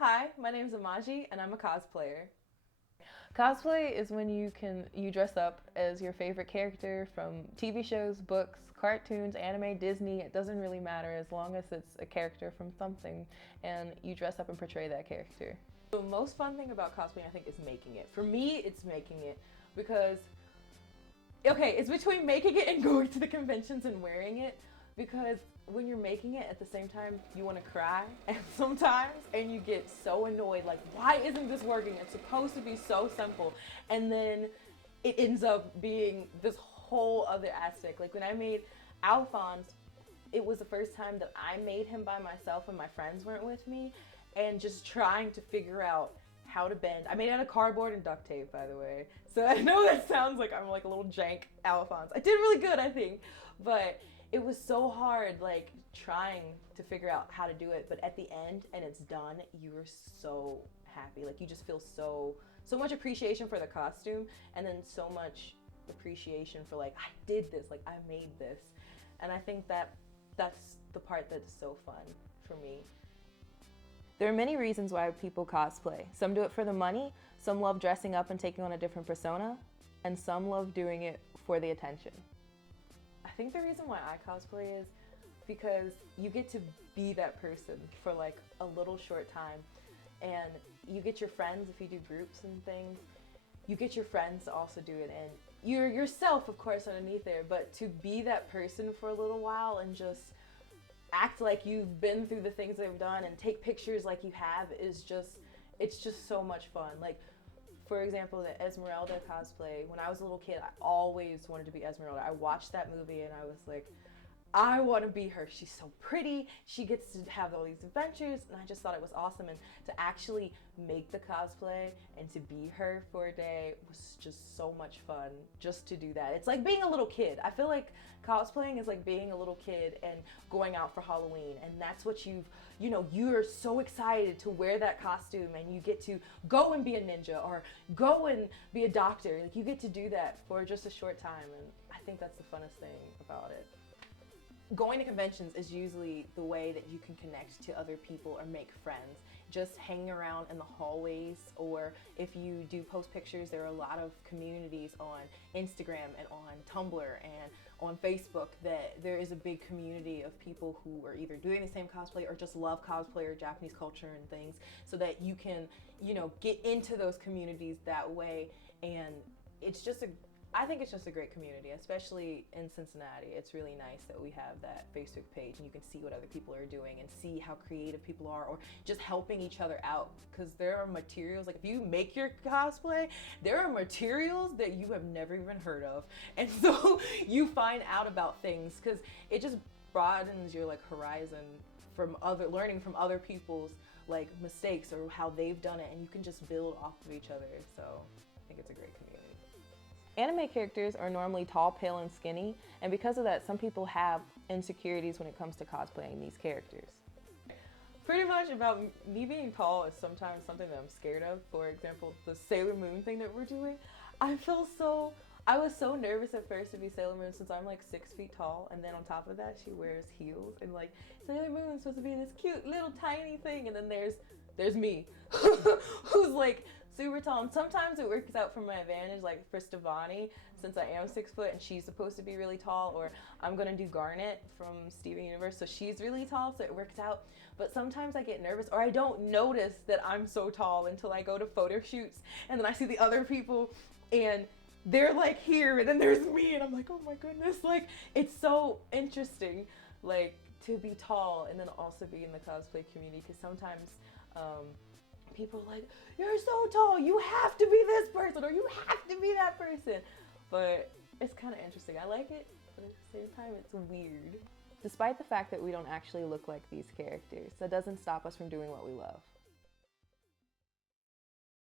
Hi, my name is Amaji and I'm a cosplayer. Cosplay is when you dress up as your favorite character from TV shows, books, cartoons, anime, Disney. It doesn't really matter as long as it's a character from something and you dress up and portray that character. The most fun thing about cosplaying, I think, is making it. For me, it's making it because okay, it's between making it and going to the conventions and wearing it, because when you're making it at the same time you want to cry and sometimes and you get so annoyed, like, why isn't this working? It's supposed to be so simple, and then it ends up being this whole other aspect. Like when I made Alphonse, it was the first time that I made him by myself when my friends weren't with me, and just trying to figure out how to bend. I made it out of cardboard and duct tape, by the way. So I know that sounds like I'm like a little jank Alphonse. I did really good, I think, but it was so hard, like trying to figure out how to do it. But at the end, and it's done, you are so happy. Like you just feel so much appreciation for the costume, and then so much appreciation for, like, I did this, like I made this. And I think that that's the part that's so fun for me. There are many reasons why people cosplay. Some do it for the money, some love dressing up and taking on a different persona, and some love doing it for the attention. I think the reason why I cosplay is because you get to be that person for like a little short time, and you get your friends, if you do groups and things, you get your friends to also do it, and you're yourself, of course, underneath there, but to be that person for a little while and just act like you've been through the things they've done and take pictures like you have is just, it's just so much fun. Like, for example, the Esmeralda cosplay, when I was a little kid, I always wanted to be Esmeralda. I watched that movie and I was like, I want to be her. She's so pretty. She gets to have all these adventures, and I just thought it was awesome. And to actually make the cosplay and to be her for a day was just so much fun. Just to do that, it's like being a little kid. I feel like cosplaying is like being a little kid and going out for Halloween, and that's what you're so excited to wear that costume, and you get to go and be a ninja or go and be a doctor. Like you get to do that for just a short time, and I think that's the funnest thing about it. Going to conventions is usually the way that you can connect to other people or make friends. Just hanging around in the hallways, or if you do post pictures, there are a lot of communities on Instagram and on Tumblr and on Facebook that there is a big community of people who are either doing the same cosplay or just love cosplay or Japanese culture and things, so that you can, get into those communities that way. And it's just I think it's just a great community, especially in Cincinnati. It's really nice that we have that Facebook page and you can see what other people are doing and see how creative people are, or just helping each other out. Because there are materials, like if you make your cosplay, there are materials that you have never even heard of. And so you find out about things, because it just broadens your horizon from learning from other people's mistakes or how they've done it, and you can just build off of each other. So I think it's a great community. Anime characters are normally tall, pale, and skinny, and because of that, some people have insecurities when it comes to cosplaying these characters. Pretty much about me being tall is sometimes something that I'm scared of. For example, the Sailor Moon thing that we're doing, I was so nervous at first to be Sailor Moon, since I'm 6 feet tall, and then on top of that she wears heels, and Sailor Moon's supposed to be this cute little tiny thing, and then there's me who's super tall, and sometimes it works out for my advantage, like for Stevani, since I am 6 foot and she's supposed to be really tall, or I'm gonna do Garnet from Steven Universe, so she's really tall, so it works out. But sometimes I get nervous, or I don't notice that I'm so tall until I go to photo shoots, and then I see the other people and they're here, and then there's me, and I'm like, oh my goodness, it's so interesting to be tall and then also be in the cosplay community, because sometimes people are like, you're so tall, you have to be this person, or you have to be that person. But it's kind of interesting. I like it, but at the same time it's weird. Despite the fact that we don't actually look like these characters, that doesn't stop us from doing what we love.